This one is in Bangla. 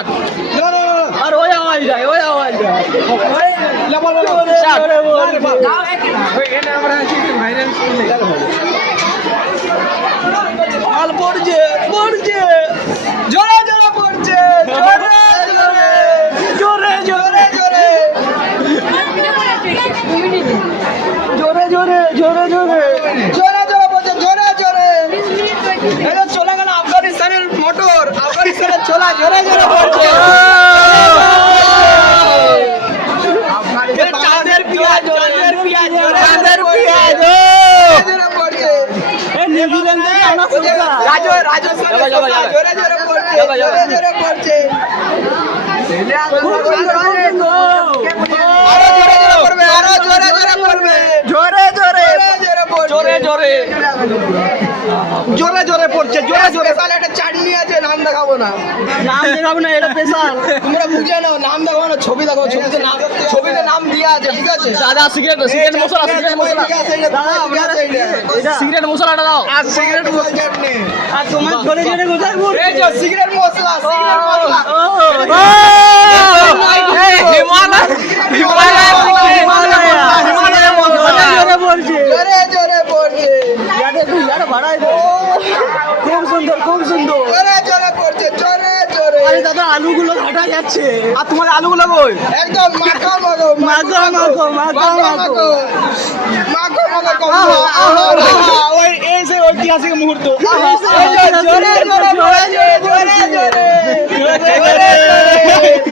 স্টার্ট। আর ওই আওয়াজ যায় মাল পড়ছে জোরে জোরে পড়ছে জোরে জোরে জোরে জোরে জোরে জোরে জোরে জোরে জোরে পড়ছে জোরে জোরে এটা চলে গেল আফগানিস্তানের মোটর আফগানিস্তানের ছোলা জোরে জোরে পড়ছে চাঁদের পিয়াজ চাঁদের পিয়াজ চাঁদের পিয়াজ পড়ছে নিউজিল্যান্ডে আনা রাজু রাজু জোরে জোরে পড়ছে জোরে জোরে পড়ছে আরো জোরে জোরে পড়বে জোরে জোরে জোরে জোরে জোরে জোরে পড়ছে জোরে জোরে তাহলে একটা চাটনি আছে নাম দেখাবো না এটা স্পেশাল তোমরা বুঝে নাও নাম দেখাবো না ছবি দেখাবো ছবিতে নাম দেওয়া আছে ঠিক আছে দাদা সিগারেট মশলা সিগারেট মশলাটা দাও আর সিগারেট চাটনি আর তোমার জোরে জোরে কোথায় পড়ছে এই যে সিগারেট মশলা খুব সুন্দর খুব সুন্দর আরে দাদা আলুগুলো ঘাটা যাচ্ছে আর তোমার আলুগুলো কই একদম মাখো ওই এই সেই ঐতিহাসিক মুহূর্ত জোরে জোরে